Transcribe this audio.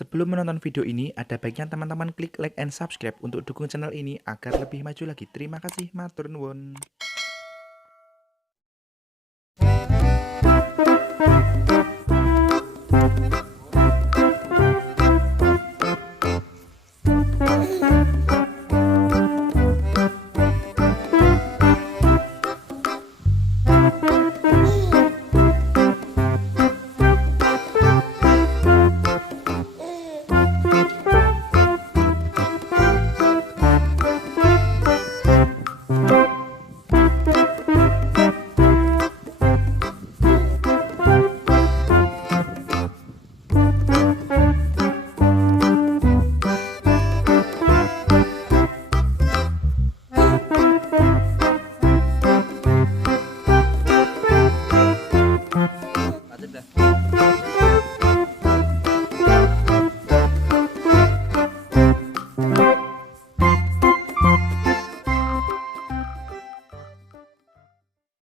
Sebelum menonton video ini, ada baiknya teman-teman klik like and subscribe untuk dukung channel ini agar lebih maju lagi. Terima kasih, matur nuwun.